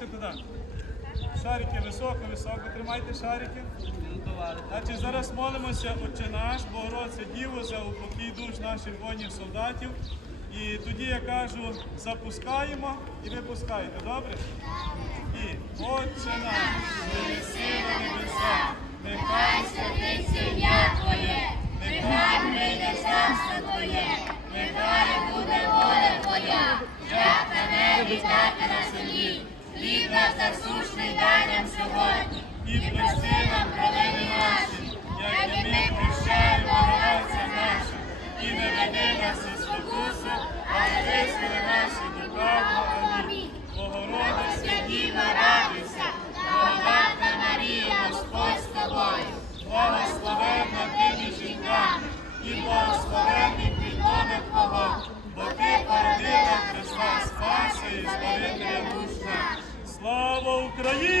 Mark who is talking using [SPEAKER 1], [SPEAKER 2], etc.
[SPEAKER 1] Дивіться туди. Шарики високо, високо. Тримайте шарики. Значить, зараз молимося, Отче наш, Богородця Діво, за упокій душ наших воїнів солдатів. І тоді я кажу, запускаємо і ви пускаєте, добре? І Отче наш, що єси на нехай
[SPEAKER 2] святиться ім'я Твоє, нехай прийде царство Твоє, нехай буде воля Твоя, як на небі, так і на землі. Хліб насущний дай нам сьогодні,
[SPEAKER 1] Слава Україні!